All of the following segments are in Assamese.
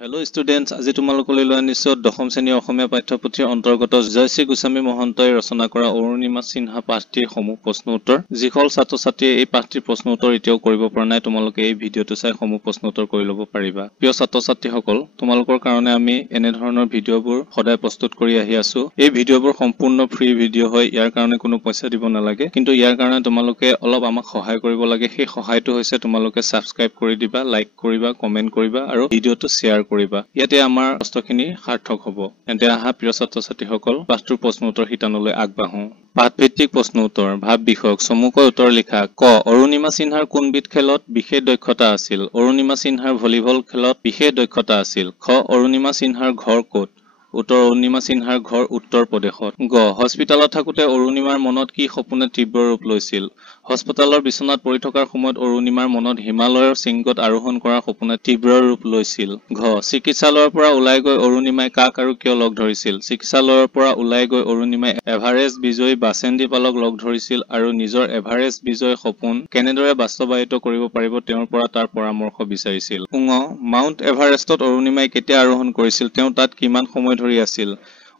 Hello students, আজি তোমালোকলৈ লৈ আনিছো দশম শ্ৰেণীৰ অসমীয়া পাঠ্যপুথিৰ অন্তৰ্গত জয়শ্ৰী গোস্বামী মহন্তই ৰচনা কৰা অৰুণিমা সিনহা পাঠটিৰ সমূহ প্ৰশ্ন উত্তৰ। যিসকল ছাত্ৰ ছাত্ৰীয়ে এই পাঠটিৰ প্ৰশ্ন উত্তৰ এতিয়াও কৰিব পৰা নাই, তোমালোকে এই ভিডিঅটো চাই সমূহ প্ৰশ্ন উত্তৰ কৰি ল'ব পাৰিবা। প্ৰিয় ছাত্ৰ ছাত্ৰীসকল, তোমালোকৰ কাৰণে আমি এনে ধৰণৰ ভিডিঅবোৰ সদায় প্ৰস্তুত কৰি আহি আছো। এই ভিডিঅবোৰ সম্পূৰ্ণ ফ্ৰী ভিডিঅ হয়, ইয়াৰ কাৰণে কোনো পইচা দিব নালাগে, কিন্তু ইয়াৰ কাৰণে তোমালোকে অলপ আমাক সহায় কৰিব লাগে। সেই সহায়টো হৈছে তোমালোকে সাবস্ক্ৰাইব কৰি দিবা, লাইক কৰিবা, কমেন্ট কৰিবা আৰু ভিডিঅটো শ্বেয়াৰ কৰিবা। ইয়াতে আমাৰ কষ্টখিনি সাৰ্থক হ'ব। তেন্তে আহা প্ৰিয় ছাত্ৰ ছাত্ৰীসকল, পাঠটোৰ প্ৰশ্ন উত্তৰ শিতানলৈ আগবাঢ়ো। পাঠভিত্তিক প্ৰশ্ন উত্তৰ। ভাব বিষয়ক চমুকৈ উত্তৰ লিখা। ক, অৰুণিমা সিনহাৰ কোনবিধ খেলত বিশেষ দক্ষতা আছিল? অৰুণিমা সিনহাৰ ভলীবল খেলত বিশেষ দক্ষতা আছিল। খ, অৰুণিমা সিনহাৰ ঘৰ ক'ত? উত্তৰ, অৰুণিমা সিনহাৰ ঘৰ উত্তৰ প্ৰদেশত। গ, হস্পিতালত থাকোতে অৰুণিমাৰ মনত কি সপোনে তীব্ৰ ৰূপ লৈছিল? হস্পিতালৰ বিচনাত পৰি থকাৰ সময়ত অৰুণিমাৰ মনত হিমালয়ৰ শৃংগত আৰোহণ কৰাৰ সপোনে তীব্ৰ ৰূপ লৈছিল। ঘ, চিকিৎসালয়ৰ পৰা ওলাই গৈ অৰুণিমাই কাক আৰু কিয় লগ ধৰিছিল? চিকিৎসালয়ৰ পৰা ওলাই গৈ অৰুণিমাই এভাৰেষ্ট বিজয়ী বাসেন্দি পালক লগ ধৰিছিল আৰু নিজৰ এভাৰেষ্ট বিজয় সপোন কেনেদৰে বাস্তৱায়িত কৰিব পাৰিব তেওঁৰ পৰা তাৰ পৰামৰ্শ বিচাৰিছিল। ঙ, মাউণ্ট এভাৰেষ্টত অৰুণিমাই কেতিয়া আৰোহণ কৰিছিল? তেওঁ তাত কিমান সময় ধৰি আছিল?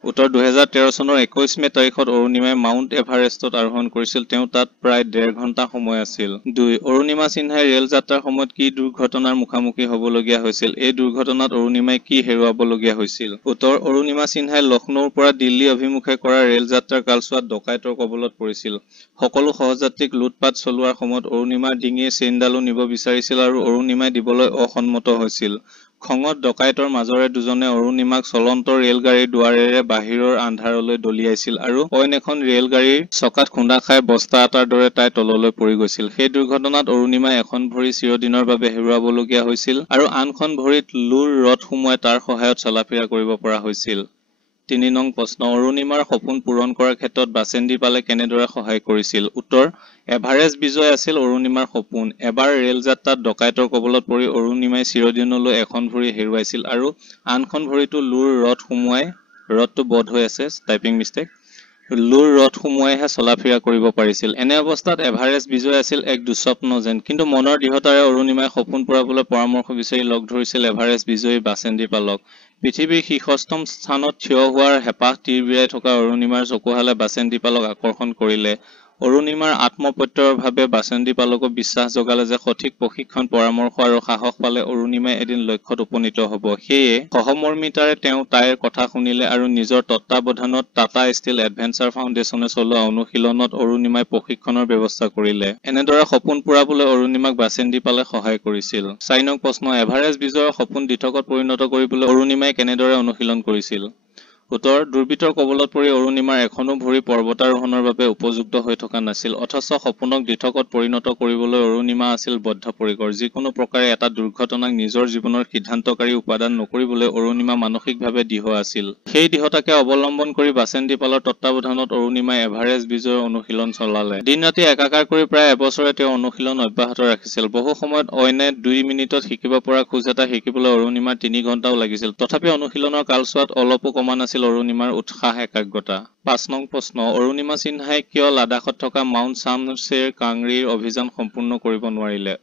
উত্তৰ, 2013 চনৰ 21 মে তাৰিখত অৰুণিমাই মাউণ্ট এভাৰেষ্টত আৰোহণ কৰিছিল। তেওঁ তাত প্ৰায় 1.5 ঘণ্টা সময় আছিল। 2, অৰুণিমা সিনহাই ৰেল যাত্ৰাৰ সময়ত কি দুৰ্ঘটনাৰ মুখামুখি হ'বলগীয়া হৈছিল? এই দুৰ্ঘটনাত অৰুণিমাই কি হেৰুৱাবলগীয়া হৈছিল? উত্তৰ, অৰুণিমা সিনহাই লক্ষ্ণৌৰ পৰা দিল্লী অভিমুখে কৰা ৰেল যাত্ৰাৰ কালছোৱাত ডকাইতৰ কবলত পৰিছিল। সকলো সহযাত্ৰীক লুটপাট চলোৱাৰ সময়ত অৰুণিমাৰ ডিঙিৰ চেইনডালো নিব বিচাৰিছিল আৰু অৰুণিমাই দিবলৈ অসন্মত হৈছিল। খঙত ডকাইতৰ মাজৰে দুজনে অৰুণিমাক চলন্ত ৰেলগাড়ীৰ দুৱাৰেৰে বাহিৰৰ আন্ধাৰলৈ দলিয়াইছিল আৰু অইন এখন ৰেলগাড়ীৰ চকাত খুন্দা খাই বস্তা এটাৰ দৰে তাই তললৈ পৰি গৈছিল। সেই দুৰ্ঘটনাত অৰুণিমাই এখন ভৰি চিৰদিনৰ বাবে হেৰুৱাবলগীয়া হৈছিল আৰু আনখন ভৰিত লোৰ ৰড সুমুৱাই তাৰ সহায়ত চলাফিৰা কৰিব পৰা হৈছিল। 3 নং প্ৰশ্ন, অৰুণিমাৰ সপোন পূৰণ কৰাৰ ক্ষেত্ৰত বাসেন্দি পালে কেনেদৰে সহায় কৰিছিল? উত্তৰ, এভাৰেষ্ট বিজয় আছিল অৰুণিমাৰ সপোন। এবাৰ ৰেল যাত্ৰাত ডকাইতৰ কবলত পৰি অৰুণিমাই চিৰদিনলৈ এখন ভৰি হেৰুৱাইছিল আৰু আনখন ভৰিতো লোৰ ৰড সুমুৱাই, ৰডটো বধ হৈ আছে, টাইপিং মিষ্টেক, লোৰ ৰড সুমুৱাইহে চলাফিৰা কৰিব পাৰিছিল। এনে অৱস্থাত এভাৰেষ্ট বিজয় আছিল এক দুঃস্বপ্ন যেন, কিন্তু মনৰ দৃঢ়তাৰে অৰুণিমাই সপোন পূৰাবলৈ পৰামৰ্শ বিচাৰি লগ ধৰিছিল এভাৰেষ্ট বিজয়ী বাসেন্দি পালক। পৃথিৱীৰ শীৰ্ষস্থম স্থানত থিয় হোৱাৰ হেঁপাহ তিৰবিৰাই থকা অৰুণিমাৰ চকুহালে বাসেন্দি পালক আকৰ্ষণ কৰিলে। অৰুণিমাৰ আত্মপ্ৰত্যয়ৰ ভাৱে বাসেন্দি পালকক বিশ্বাস জগালে যে সঠিক প্ৰশিক্ষণ, পৰামৰ্শ আৰু সাহস পালে অৰুণিমাই এদিন লক্ষ্যত উপনীত হ'ব। সেয়ে সহমৰ্মিতাৰে তেওঁ তাইৰ কথা শুনিলে আৰু নিজৰ তত্বাৱধানত টাটা ষ্টীল এডভেঞ্চাৰ ফাউণ্ডেশ্যনে চলোৱা অনুশীলনত অৰুণিমাই প্ৰশিক্ষণৰ ব্যৱস্থা কৰিলে। এনেদৰে সপোন পূৰাবলৈ অৰুণিমাক বাসেন্দি পালে সহায় কৰিছিল। 4 নং প্ৰশ্ন, এভাৰেষ্ট বিজয়ৰ সপোন দিঠকত পৰিণত কৰিবলৈ অৰুণিমাই কেনেদৰে অনুশীলন কৰিছিল? উত্তৰ, দুৰ্বৃত্তৰ কবলত পৰি অৰুণিমাৰ এখনো ভৰি পৰ্বতাৰোহণৰ বাবে উপযুক্ত হৈ থকা নাছিল, অথচ সপোনক দিঠকত পৰিণত কৰিবলৈ অৰুণিমা আছিল বদ্ধপৰিকৰ। যিকোনো প্ৰকাৰে এটা দুৰ্ঘটনাক নিজৰ জীৱনৰ সিদ্ধান্তকাৰী উপাদান নকৰিবলৈ অৰুণিমা মানসিকভাৱে দৃঢ় আছিল। সেই দৃঢ়তাকে অৱলম্বন কৰি বাসেন্দি পালৰ তত্বাৱধানত অৰুণিমাই এভাৰেষ্ট বিজয়ৰ অনুশীলন চলালে। দিন ৰাতি একাকাৰ কৰি প্ৰায় এবছৰে তেওঁ অনুশীলন অব্যাহত ৰাখিছিল। বহু সময়ত অইনে 2 মিনিটত শিকিব পৰা খোজ এটা শিকিবলৈ অৰুণিমাৰ 3 ঘণ্টাও লাগিছিল। তথাপি অনুশীলনৰ কালছোৱাত অলপো কমা নাছিল অৰুণিমাৰ উৎসাহ, একাগ্ৰতা। 5 নং প্ৰশ্ন, অৰুণিমা সিনহাই কিয় লাডাখত থকা মাউণ্ট চামছেৰ কাংৰীৰ অভিযান সম্পূৰ্ণ কৰিব নোৱাৰিলে?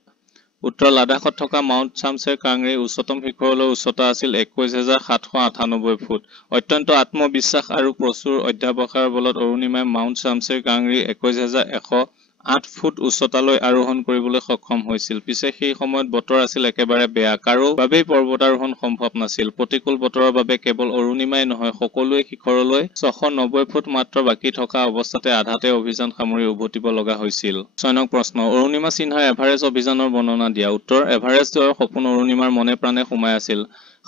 উত্তৰ, লাডাখত থকা মাউণ্ট চামছেৰ কাংৰীৰ উচ্চতম শিখৰলৈ উচ্চতা আছিল 21,798 ফুট। অত্যন্ত আত্মবিশ্বাস আৰু প্ৰচুৰ অধ্যাৱসায়ৰ বলত অৰুণিমাই মাউণ্ট চামছেৰ কাংৰীৰ 21,108 ফুট উচ্চতালৈ আৰোহণ কৰিবলৈ সক্ষম হৈছিল। পিছে সেই সময়ত বতৰ আছিল একেবাৰে বেয়া, কাৰো বাবেই পৰ্বতাৰোহণ সম্ভৱ নাছিল। প্ৰতিকূল বতৰৰ বাবে কেৱল অৰুণিমাই নহয়, সকলোৱে শিখৰলৈ 690 ফুট মাত্ৰ বাকী থকা অৱস্থাতে আধাতে অভিযান সামৰি উভতিব লগা হৈছিল। 6 নং প্ৰশ্ন, অৰুণিমা সিনহাৰ এভাৰেষ্ট অভিযানৰ বৰ্ণনা দিয়া। উত্তৰ, এভাৰেষ্ট জয়ৰ সপোন অৰুণিমাৰ মনে প্ৰাণে সোমাই আছিল।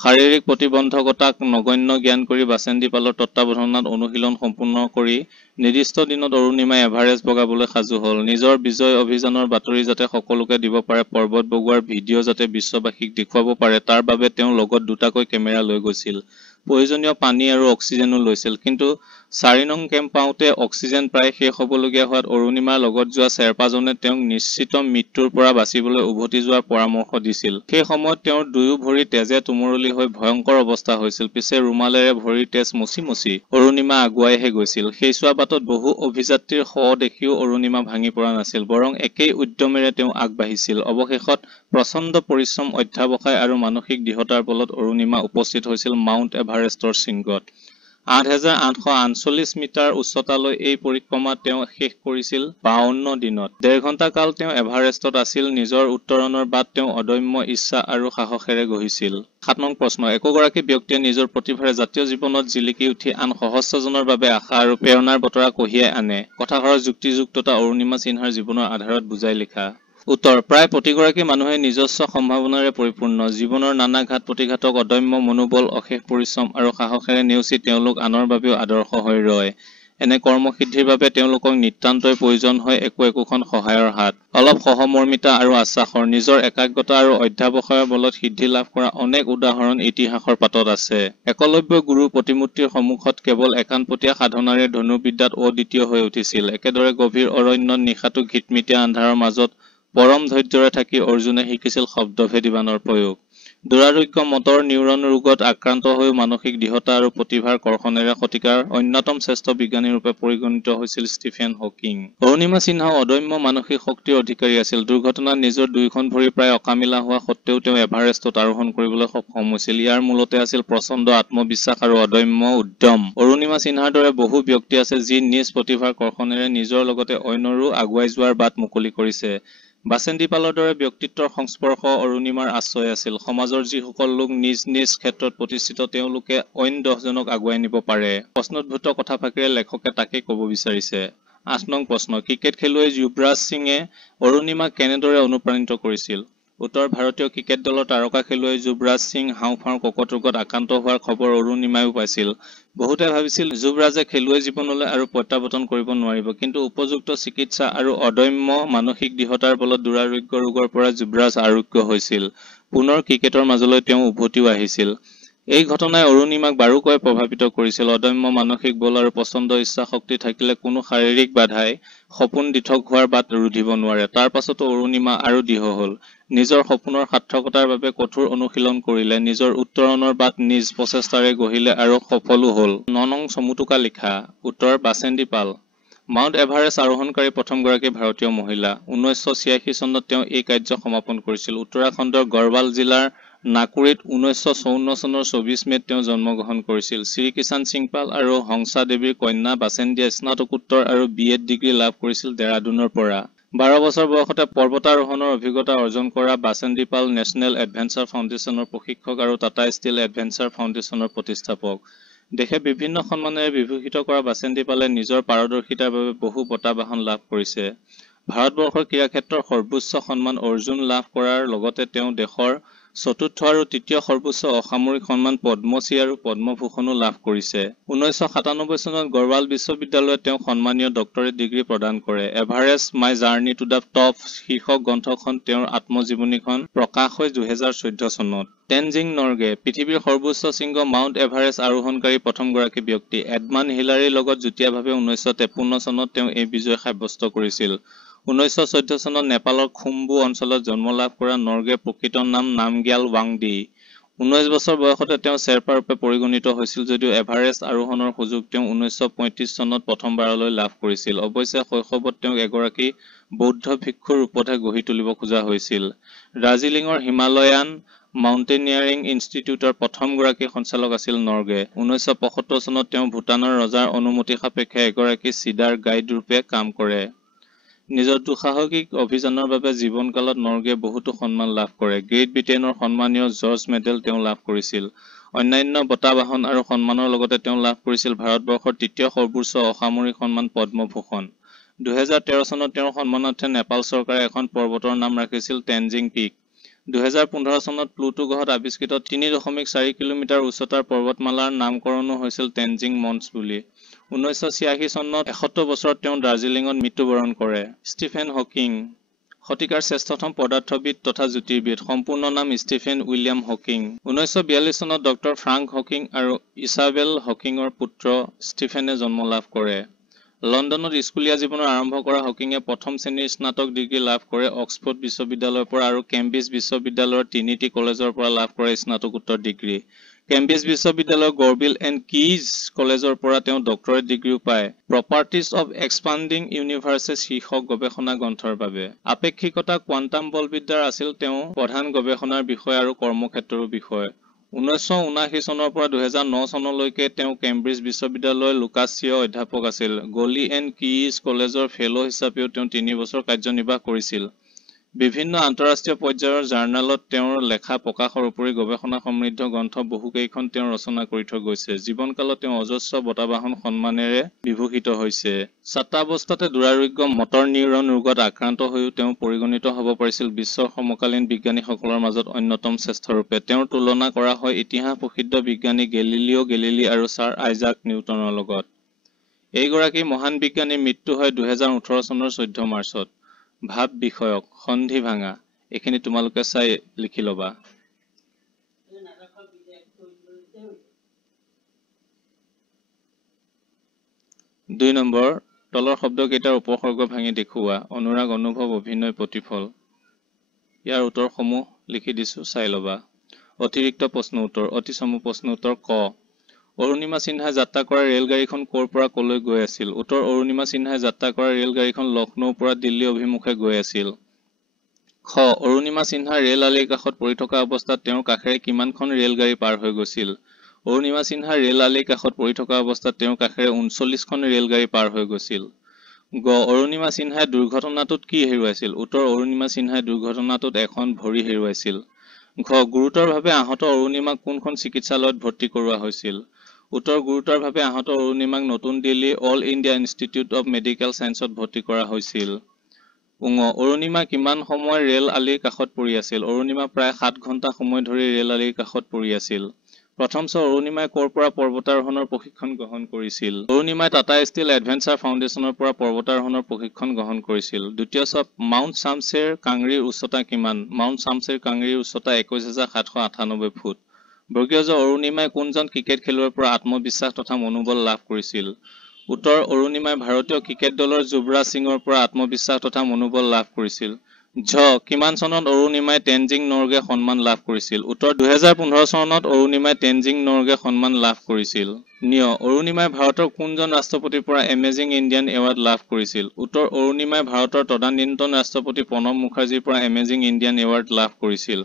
শাৰীৰিক প্ৰতিবন্ধকতাক নগণ্য জ্ঞান কৰি বাসেন্দি পালৰ তত্বাৱধানত অনুশীলন সম্পূৰ্ণ কৰি নিৰ্দিষ্ট দিনত অৰুণিমাই এভাৰেষ্ট বগাবলৈ সাজু হ'ল। নিজৰ বিজয় অভিযানৰ বাতৰি যাতে সকলোকে দিব পাৰে, পৰ্বত বগোৱাৰ ভিডিঅ' যাতে বিশ্ববাসীক দেখুৱাব পাৰে, তাৰ বাবে তেওঁ লগত 2টাকৈ কেমেৰা লৈ গৈছিল। প্ৰয়োজনীয় পানী আৰু অক্সিজেনো লৈছিল। কিন্তু 4 নং কেম্প পাওঁতে অক্সিজেন প্ৰায় শেষ হ'বলগীয়া হোৱাত অৰুণিমাৰ লগত যোৱা শ্বেৰপাজনে তেওঁক নিশ্চিত মৃত্যুৰ পৰা বাচিবলৈ উভতি যোৱাৰ পৰামৰ্শ দিছিল। সেই সময়ত তেওঁৰ দুয়ো ভৰি তেজে তুমৰলি হৈ ভয়ংকৰ অৱস্থা হৈছিল। পিছে ৰুমালেৰে ভৰিৰ তেজ মচি মচি অৰুণিমা আগুৱাইহে গৈছিল। সেই চোৱা বাটত বহু অভিযাত্ৰীৰ শৱ দেখিও অৰুণিমা ভাঙি পৰা নাছিল, বৰং একেই উদ্যমেৰে তেওঁ আগবাঢ়িছিল। অৱশেষত প্ৰচণ্ড পৰিশ্ৰম, অধ্যাৱসায় আৰু মানসিক দৃঢ়তাৰ বলত অৰুণিমা উপস্থিত হৈছিল মাউণ্ট এভাৰেষ্টৰ শৃংগত। 8,848 মিটাৰ উচ্চতালৈ এই পৰিক্ৰমা তেওঁ শেষ কৰিছিল 52 দিনত। 1.5 ঘণ্টা কাল তেওঁ এভাৰেষ্টত আছিল। নিজৰ উত্তৰণৰ বাট তেওঁ অদম্য ইচ্ছা আৰু সাহসেৰে গঢ়িছিল। 7 নং প্ৰশ্ন। একোগৰাকী ব্যক্তিয়ে নিজৰ প্ৰতিভাৰে জাতীয় জীৱনত জিলিকি উঠি আন সহস্ৰজনৰ বাবে আশা আৰু প্ৰেৰণাৰ বতৰা কঢ়িয়াই আনে। কথাষাৰৰ যুক্তিযুক্ততা অৰুণিমা সিনহাৰ জীৱনৰ আধাৰত বুজাই লিখা। উত্তৰ: প্ৰায় প্ৰতিগৰাকী মানুহে নিজস্ব সম্ভাৱনাৰে পৰিপূৰ্ণ। জীৱনৰ নানা ঘাত প্ৰতিঘাতক অদম্য মনোবল, অশেষ পৰিশ্ৰম আৰু সাহসেৰে নেওচি তেওঁলোক আনৰ বাবেও আদৰ্শ হৈ ৰয়। এনে কৰ্মসিদ্ধিৰ বাবে তেওঁলোকক নিতান্তই প্ৰয়োজন হয় একোখন সহায়ৰ হাত, অলপ সহমৰ্মিতা আৰু আশ্বাসৰ। নিজৰ একাগ্ৰতা আৰু অধ্যাৱসায়ৰ বলত সিদ্ধি লাভ কৰা অনেক উদাহৰণ ইতিহাসৰ পাতত আছে। একলব্য গুৰুৰ প্ৰতিমূৰ্তিৰ সন্মুখত কেৱল একান্তপতীয়া সাধনাৰে ধনুৰ্বিদ্যাত অদ্বিতীয় হৈ উঠিছিল। একেদৰে গভীৰ অৰণ্যত নিশাটো ঘিটমিটীয়া আন্ধাৰৰ মাজত পৰম ধৈৰ্যৰে থাকি অৰ্জুনে শিকিছিল শব্দভেদী বাণৰ প্ৰয়োগ। দুৰাৰোগ্য মটৰ নিউৰন ৰোগত আক্ৰান্ত হৈ মানসিক দৃঢ়তা আৰু প্ৰতিভাৰ কৰ্ষণেৰে শতিকাৰ অন্যতম শ্ৰেষ্ঠ বিজ্ঞানীৰূপে পৰিগণিত হৈছিল ষ্টিফেন হকিং। অৰুণিমা সিনহাও অদম্য মানসিক শক্তিৰ অধিকাৰী আছিল। দুৰ্ঘটনাত নিজৰ দুয়োখন ভৰি প্ৰায় অকামিলা হোৱা সত্ত্বেও তেওঁ এভাৰেষ্টত আৰোহণ কৰিবলৈ সক্ষম হৈছিল। ইয়াৰ মূলতে আছিল প্ৰচণ্ড আত্মবিশ্বাস আৰু অদম্য উদ্যম। অৰুণিমা সিনহাৰ দৰে বহু ব্যক্তি আছে যি নিজ প্ৰতিভাৰ কৰ্ষণেৰে নিজৰ লগতে অন্যৰো আগুৱাই যোৱাৰ বাট মুকলি কৰিছে। বাসেন্দি পালৰ দৰে ব্যক্তিত্বৰ সংস্পৰ্শ অৰুণিমাৰ আশ্ৰয় আছিল। সমাজৰ যিসকল লোক নিজ নিজ ক্ষেত্ৰত প্ৰতিষ্ঠিত, তেওঁলোকে অইন 10 জনক আগুৱাই নিব পাৰে। প্ৰশ্নোদ্ভূত কথাফাকিৰে লেখকে তাকেই ক'ব বিচাৰিছে। 8 নং প্ৰশ্ন। ক্ৰিকেট খেলুৱৈ যুৱৰাজ সিঙে অৰুণিমাক কেনেদৰে অনুপ্ৰাণিত কৰিছিল? উত্তৰ: ভাৰতীয় ক্ৰিকেট দলৰ তাৰকা খেলুৱৈ যুৱৰাজ সিং হাওঁফাওঁৰ কৰ্কট ৰোগত আক্ৰান্ত হোৱাৰ খবৰ অৰুণিমায়ো পাইছিল। বহুতে ভাবিছিল যুৱৰাজে খেলুৱৈ জীৱনলৈ আৰু প্ৰত্যাৱৰ্তন কৰিব নোৱাৰিব, কিন্তু উপযুক্ত চিকিৎসা আৰু অদম্য মানসিক দৃঢ়তাৰ বলত দুৰাৰোগ্য ৰোগৰ পৰা যুৱৰাজ আৰোগ্য হৈছিল। পুনৰ ক্ৰিকেটৰ মাজলৈ তেওঁ উভতিও আহিছিল। এই ঘটনাই অৰুণিমাক বাৰুকৈ প্ৰভাৱিত কৰিছিল। অদম্য মানসিক বল আৰু প্ৰচণ্ড ইচ্ছা শক্তি থাকিলে কোনো শাৰীৰিক বাধাই সপোন দিঠক হোৱাৰ বাট ৰুধিব নোৱাৰে। তাৰ পাছতো অৰুণিমা আৰু দৃঢ় হ'ল। নিজৰ সপোনৰ সাৰ্থকতাৰ বাবে কঠোৰ অনুশীলন কৰিলে, নিজৰ উত্তৰণৰ বাট নিজ প্ৰচেষ্টাৰে গঢ়িলে আৰু সফলো হ'ল। 9 নং চমুটোকা লিখা। উত্তৰ: বাসেন্দি পাল। মাউণ্ট এভাৰেষ্ট আৰোহণকাৰী প্ৰথমগৰাকী ভাৰতীয় মহিলা। 1986 চনত তেওঁ এই কাৰ্য সমাপন কৰিছিল। উত্তৰাখণ্ডৰ গড়ৱাল জিলাৰ নাকুৰিত 1954 চনৰ 24 মে'ত তেওঁ জন্মগ্ৰহণ কৰিছিল। শ্ৰী কিষাণ সিং পাল আৰু হংসা দেৱীৰ কন্যা বাসেন্দিয়ে স্নাতকোত্তৰ আৰু BEd ডিগ্ৰী লাভ কৰিছিল দেৰাদুনৰ পৰা। 12 বছৰ বয়সতে পৰ্বতাৰোহণৰ অভিজ্ঞতা অৰ্জন কৰা বাসেন্দি পাল নেশ্যনেল এডভেঞ্চাৰ ফাউণ্ডেশ্যনৰ প্ৰশিক্ষক আৰু টাটা ষ্টীল এডভেঞ্চাৰ ফাউণ্ডেশ্যনৰ প্ৰতিষ্ঠাপক। দেশে বিভিন্ন সন্মানেৰে বিভূষিত কৰা বাসেন্দি পালে নিজৰ পাৰদৰ্শিতাৰ বাবে বহু বঁটা বাহন লাভ কৰিছে। ভাৰতবৰ্ষৰ ক্ৰীড়াক্ষেত্ৰৰ সৰ্বোচ্চ সন্মান অৰ্জুন লাভ কৰাৰ লগতে তেওঁ দেশৰ চতুৰ্থ আৰু তৃতীয় সৰ্বোচ্চ অসামৰিক সন্মান পদ্মশ্ৰী আৰু পদ্মভূষণো লাভ কৰিছে। 1997 চনত গড়ৱাল বিশ্ববিদ্যালয়ত তেওঁক সন্মানীয় ডক্টৰেট ডিগ্ৰী প্ৰদান কৰে। Everest my journey to the top শীৰ্ষক গ্ৰন্থখন তেওঁৰ আত্মজীৱনীখন প্ৰকাশ হয় 2014 চনত। টেনজিং নৰগে। পৃথিৱীৰ সৰ্বোচ্চ শৃংগ মাউণ্ট এভাৰেষ্ট আৰোহণকাৰী প্ৰথমগৰাকী ব্যক্তি। এডমাণ্ড হিলাৰীৰ লগত যুটীয়াভাৱে 1953 চনত তেওঁ এই বিজয় সাব্যস্ত কৰিছিল। 1914 চনত নেপালৰ খুম্বু অঞ্চলত জন্ম লাভ কৰা নৰগে প্ৰকৃত নাম নামগ্যাল ৱাংডি। 19 বছৰ বয়সতে তেওঁ শ্বেৰপা ৰূপে পৰিগণিত হৈছিল যদিও এভাৰেষ্ট আৰোহণৰ সুযোগ তেওঁ 1935 চনত প্ৰথমবাৰলৈ লাভ কৰিছিল। অৱশ্যে শৈশৱত তেওঁক এগৰাকী বৌদ্ধ ভিক্ষুৰ ৰূপতহে গঢ়ি তুলিব খোজা হৈছিল। দাৰ্জিলিঙৰ হিমালয়ান মাউণ্টেনিয়াৰিং ইনষ্টিটিউটৰ প্ৰথমগৰাকী সঞ্চালক আছিল নৰগে। 1975 চনত তেওঁ ভূটানৰ ৰজাৰ অনুমতি সাপেক্ষে এগৰাকী চিডাৰ গাইড ৰূপে কাম কৰে। নিজৰ দুঃসাহসিক অভিযানৰ বাবে জীৱনকালত নৰগে বহুতো সন্মান লাভ কৰে। গ্ৰেট ব্ৰিটেইনৰ সন্মানীয় জৰ্জ মেডেল তেওঁ লাভ কৰিছিল। অন্যান্য বঁটা বাহন আৰু সন্মানৰ লগতে তেওঁ লাভ কৰিছিল ভাৰতবৰ্ষৰ তৃতীয় সৰ্বোচ্চ অসামৰিক সন্মান পদ্মভূষণ। 2013 চনত তেওঁৰ সন্মানাৰ্থে নেপাল চৰকাৰে এখন পৰ্বতৰ নাম ৰাখিছিল টেনজিং পিক। 2015 চনত প্লুটো গ্ৰহত আৱিষ্কৃত 3.4 কিলোমিটাৰ উচ্চতাৰ পৰ্বতমালাৰ নামকৰণো হৈছিল টেনজিং মন্স বুলি। 1986 চনত 71 বছৰত তেওঁ দাৰ্জিলিঙত মৃত্যুবৰণ কৰে। Stephen Hawking. শতিকাৰ শ্ৰেষ্ঠতম পদাৰ্থবিদ তথা জ্যোতিৰ্বিদ সম্পূৰ্ণ নাম ষ্টিফেন উইলিয়াম হকিং 1942 চনত ডক্টৰ ফ্ৰাংক হকিং আৰু ইছাবেল হকিঙৰ পুত্ৰ ষ্টিফেনে জন্ম লাভ কৰে লণ্ডনত স্কুলীয়া জীৱনৰ আৰম্ভ কৰা হকিঙে প্ৰথম শ্ৰেণীৰ স্নাতক ডিগ্ৰী লাভ কৰে অক্সফৰ্ড বিশ্ববিদ্যালয়ৰ পৰা আৰু কেম্ব্ৰিজ বিশ্ববিদ্যালয়ৰ ট্ৰিনিটি কলেজৰ পৰা লাভ কৰে স্নাতকোত্তৰ ডিগ্ৰী কেম্ব্ৰিজ বিশ্ববিদ্যালয়ৰ গৰ্বিল এণ্ড কিজ কলেজৰ পৰা তেওঁ ডক্টৰেট ডিগ্ৰীও পায় প্ৰপাৰ্টিজ অৱ এক্সপাণ্ডিং ইউনিভাৰ্চেছ শীৰ্ষক গৱেষণা গ্ৰন্থৰ বাবে আপেক্ষিকতা কোৱাণ্টাম বলবিদ্যাৰ আছিল তেওঁ প্ৰধান গৱেষণাৰ বিষয় আৰু কৰ্মক্ষেত্ৰৰ বিষয় 1979 চনৰ পৰা 2009 চনলৈকে তেওঁ কেম্ব্ৰিজ বিশ্ববিদ্যালয়ৰ লুকাছিয় অধ্যাপক আছিল গলি এণ্ড কিজ কলেজৰ ফেলো হিচাপেও তেওঁ 3 বছৰ কাৰ্যনিৰ্বাহ কৰিছিল বিভিন্ন আন্তঃৰাষ্ট্ৰীয় পৰ্যায়ৰ জাৰ্নেলত তেওঁৰ লেখা প্ৰকাশৰ উপৰি গৱেষণা সমৃদ্ধ গ্ৰন্থ বহুকেইখন তেওঁ ৰচনা কৰি থৈ গৈছে জীৱনকালত তেওঁ অজস্ৰ বঁটাবাহন সন্মানেৰে বিভূষিত হৈছে ছাত্ৰাৱস্থাতে দুৰাৰোগ্য মটৰ নিউৰন ৰোগত আক্ৰান্ত হৈও তেওঁ পৰিগণিত হ'ব পাৰিছিল বিশ্বৰ সমকালীন বিজ্ঞানীসকলৰ মাজত অন্যতম শ্ৰেষ্ঠ ৰূপে তেওঁৰ তুলনা কৰা হয় ইতিহাস প্ৰসিদ্ধ বিজ্ঞানী গেলিলিঅ' গেলিলি আৰু ছাৰ আইজাক নিউটনৰ লগত এইগৰাকী মহান বিজ্ঞানীৰ মৃত্যু হয় 2018 চনৰ 14 মাৰ্চত ভাব বিষয়ক সন্ধি ভাঙা এখিনি তোমালোকে চাই লিখি লবা 2 নম্বৰ তলৰ শব্দকেইটাৰ উপসৰ্গ ভাঙি দেখুওৱা অনুৰাগ অনুভৱ অভিনয় প্ৰতিফল ইয়াৰ উত্তৰসমূহ লিখি দিছো চাই লবা অতিৰিক্ত প্ৰশ্ন উত্তৰ অতি চমু প্ৰশ্ন উত্তৰ ক অৰুণিমা সিনহাই যাত্ৰা কৰা ৰেলগাড়ীখন ক'ৰ পৰা ক'লৈ গৈ আছিল উত্তৰ অৰুণিমা সিনহাই যাত্ৰা কৰা ৰেলগাড়ীখন লক্ষ্ণৌৰ পৰা দিল্লী অভিমুখে গৈ আছিল খ অৰুণিমা সিনহা ৰেল আলিৰ কাষত পৰি থকা অৱস্থাত তেওঁৰ কাষেৰে কিমানখন ৰেলগাড়ী পাৰ হৈ গৈছিল অৰুণিমা সিনহা ৰেল আলিৰ কাষত পৰি থকা অৱস্থাত তেওঁৰ কাষেৰে 39খন ৰেলগাড়ী পাৰ হৈ গৈছিল গ অৰুণিমা সিনহাই দুৰ্ঘটনাটোত কি হেৰুৱাইছিল উত্তৰ অৰুণিমা সিনহাই দুৰ্ঘটনাটোত এখন ভৰি হেৰুৱাইছিল ঘ গুৰুতৰভাৱে আহত অৰুণিমাক কোনখন চিকিৎসালয়ত ভৰ্তি কৰোৱা হৈছিল উত্তৰ গুৰুতৰভাৱে আহত অৰুণিমাক নতুন Delhi all India institute of medical সায়েন্সত ভৰ্তি কৰা হৈছিল উঙ অৰুণিমা কিমান সময় ৰেল আলিৰ কাষত পৰি আছিল অৰুণিমা প্ৰায় 7 ঘণ্টা সময় ধৰি ৰেল আলিৰ কাষত পৰি আছিল প্ৰথম অৰুণিমাই ক'ৰ পৰা পৰ্বতাৰোহণৰ প্ৰশিক্ষণ গ্ৰহণ কৰিছিল অৰুণিমাই টাটা ষ্টীল এডভেঞ্চাৰ ফাউণ্ডেশ্যনৰ পৰা পৰ্বতাৰোহণৰ প্ৰশিক্ষণ গ্ৰহণ কৰিছিল দ্বিতীয় মাউণ্ট চামছেৰ কাংৰীৰ উচ্চতা কিমান মাউণ্ট চামছেৰ কাংৰীৰ উচ্চতা 21798 ফুট বৰ্গীয় অৰুণিমাই কোনজন ক্ৰিকেট খেলুৱৈৰ পৰা আত্মবিশ্বাস তথা মনোবল লাভ কৰিছিল উত্তৰ অৰুণিমাই ভাৰতীয় ক্ৰিকেট দলৰ যুৱৰাজ সিঙৰ পৰা আত্মবিশ্বাস তথা মনোবল লাভ কৰিছিল ঝ কিমান চনত অৰুণিমাই তেনজিং নৰ্গে সন্মান লাভ কৰিছিল উত্তৰ 2015 চনত অৰুণিমাই তেনজিং নৰ্গে সন্মান লাভ কৰিছিল নিয় অৰুণিমাই ভাৰতৰ কোনজন ৰাষ্ট্ৰপতিৰ পৰা এমেজিং ইণ্ডিয়ান এৱাৰ্ড লাভ কৰিছিল উত্তৰ অৰুণিমাই ভাৰতৰ তদানীন্তন ৰাষ্ট্ৰপতি প্ৰণৱ মুখাৰ্জীৰ পৰা এমেজিং ইণ্ডিয়ান এৱাৰ্ড লাভ কৰিছিল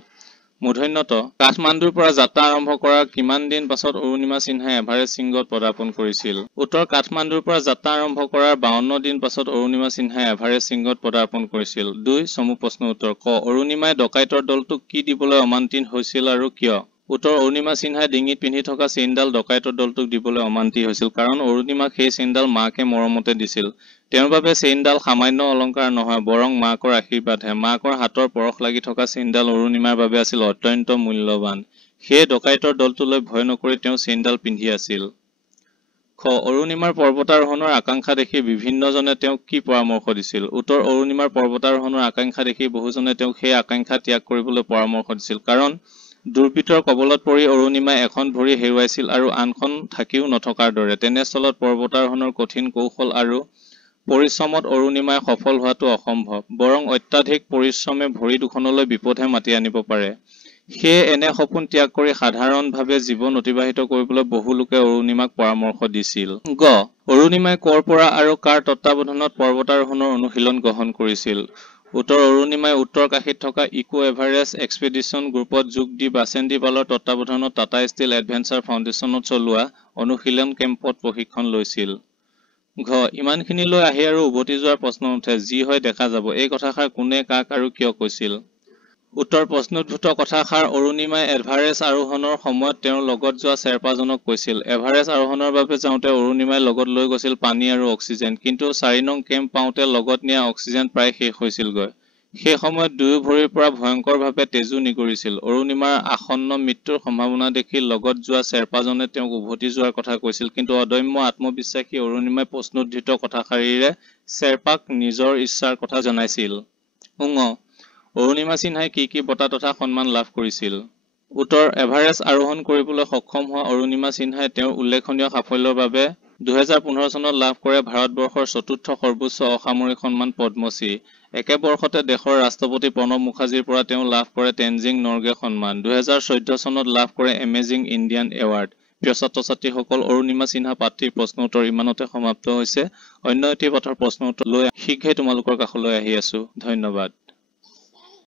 মূৰ্ধন্যত কাঠমাণ্ডুৰ পৰা যাত্ৰা আৰম্ভ কৰাৰ কিমান দিন পাছত অৰুণিমা সিনহাই এভাৰেষ্ট শৃংগত পদাৰ্পণ কৰিছিল উত্তৰ কাঠমাণ্ডুৰ পৰা যাত্ৰা আৰম্ভ কৰাৰ 52 দিন পাছত অৰুণিমা সিনহাই এভাৰেষ্ট শৃংগত পদাৰ্পণ কৰিছিল 2 চমু প্ৰশ্ন উত্তৰ ক অৰুণিমাই ডকাইতৰ দলটোক কি দিবলৈ অমান্তি হৈছিল আৰু কিয় উত্তৰ অৰুণিমা সিনহাই ডিঙিত পিন্ধি থকা চেইনডাল ডকাইতৰ দলটোক দিবলৈ অমান্তি হৈছিল কাৰণ অৰুণিমাক সেই চেইনডাল মাকে মৰমতে দিছিল তেওঁৰ বাবে চেইনডাল সামান্য অলংকাৰ নহয় বৰং মাকৰ আশীৰ্বাদহে মাকৰ হাতৰ পৰশ লাগি থকা চেইনডাল অৰুণিমাৰ বাবে আছিল অত্যন্ত মূল্যৱান সেই ডকাইতৰ দলটোলৈ ভয় নকৰি তেওঁ চেইনডাল পিন্ধি আছিল খ অৰুণিমাৰ পৰ্বতাৰোহণৰ আকাংক্ষা দেখি বিভিন্নজনে তেওঁক কি পৰামৰ্শ দিছিল উত্তৰ অৰুণিমাৰ পৰ্বতাৰোহণৰ আকাংক্ষা দেখি বহুজনে তেওঁক সেই আকাংক্ষা ত্যাগ কৰিবলৈ পৰামৰ্শ দিছিল কাৰণ দুৰ্বৃত্তৰ কবলত পৰি অৰুণিমাই এখন ভৰি হেৰুৱাইছিল আৰু আনখন থাকিও নথকাৰ দৰে তেনেস্থলত পৰ্বতাৰোহণৰ কঠিন কৌশল আৰু পৰিশ্ৰমত অৰুণিমাই সফল হোৱাটো অসম্ভৱ বৰং অত্যাধিক পৰিশ্ৰমে ভৰি দুখনলৈ বিপদহে মাতি আনিব পাৰে সেয়ে এনে সপোন ত্যাগ কৰি সাধাৰণভাৱে জীৱন অতিবাহিত কৰিবলৈ বহু লোকে অৰুণিমাক পৰামৰ্শ দিছিল গ অৰুণিমাই ক'ৰ পৰা আৰু কাৰ তত্ত্বাৱধানত পৰ্বতাৰোহণৰ অনুশীলন গ্ৰহণ কৰিছিল উত্তৰ অৰুণিমাই উত্তৰ কাশীত থকা ইকো এভাৰেষ্ট এক্সপেডিশ্যন গ্ৰুপত যোগ দি বাসেন্দ্ৰী পালৰ তত্ত্বাৱধানত টাটা ষ্টীল এডভেঞ্চাৰ ফাউণ্ডেশ্যনত চলোৱা অনুশীলন কেম্পত প্ৰশিক্ষণ লৈছিল ঘ ইমানখিনিলৈ আহি আৰু উভতি যোৱাৰ প্ৰশ্ন উঠে যি হয় দেখা যাব এই কথাষাৰ কোনে কাক আৰু কিয় কৈছিল উত্তৰ প্ৰশ্নোদ্ভূত কথাষাৰ অৰুণিমাই এভাৰেষ্ট আৰোহণৰ সময়ত তেওঁৰ লগত যোৱা শ্বেৰপাজনক কৈছিল এভাৰেষ্ট আৰোহণৰ বাবে যাওঁতে অৰুণিমাই লগত লৈ গৈছিল পানী আৰু অক্সিজেন কিন্তু 4 নং কেম্প পাওঁতে লগত নিয়া অক্সিজেন প্ৰায় শেষ হৈছিলগৈ সেই সময়ত দুয়ো ভৰিৰ পৰা ভয়ংকৰভাৱে তেজো নিগৰিছিল অৰুণিমাৰ আসন্ন মৃত্যুৰ সম্ভাৱনা দেখি লগত যোৱা শ্বেৰপাজনে তেওঁক উভতি যোৱাৰ কথা কৈছিল কিন্তু অদম্য আত্মবিশ্বাসী অৰুণিমাই প্ৰশ্নোদ্ধৃত কথাষাৰিৰে শ্বেৰপাক নিজৰ ইচ্ছাৰ কথা জনাইছিল উঙ অৰুণিমা সিনহাই কি বঁটা তথা সন্মান লাভ কৰিছিল? উত্তৰ এভাৰেষ্ট আৰোহণ কৰিবলৈ সক্ষম হোৱা অৰুণিমা সিনহাই তেওঁৰ উল্লেখনীয় সাফল্যৰ বাবে 2015 চনত লাভ কৰে ভাৰতবৰ্ষৰ চতুৰ্থ সৰ্বোচ্চ অসামৰিক সন্মান পদ্মশ্ৰী। একে বৰ্ষতে দেশৰ ৰাষ্ট্ৰপতি প্ৰণৱ মুখাৰ্জীৰ পৰা তেওঁ লাভ কৰে তেনজিং নৰ্গে সন্মান। 2014 চনত লাভ কৰে এমেজিং ইণ্ডিয়ান এৱাৰ্ড। প্ৰিয় ছাত্ৰ-ছাত্ৰীসকল, অৰুণিমা সিনহা প্ৰাৰ্থীৰ প্ৰশ্ন উত্তৰ ইমানতে সমাপ্ত হৈছে। অন্য এটি পাঠৰ প্ৰশ্ন উত্তৰ লৈ শীঘ্ৰেই তোমালোকৰ কাষলৈ আহি আছো। ধন্যবাদ।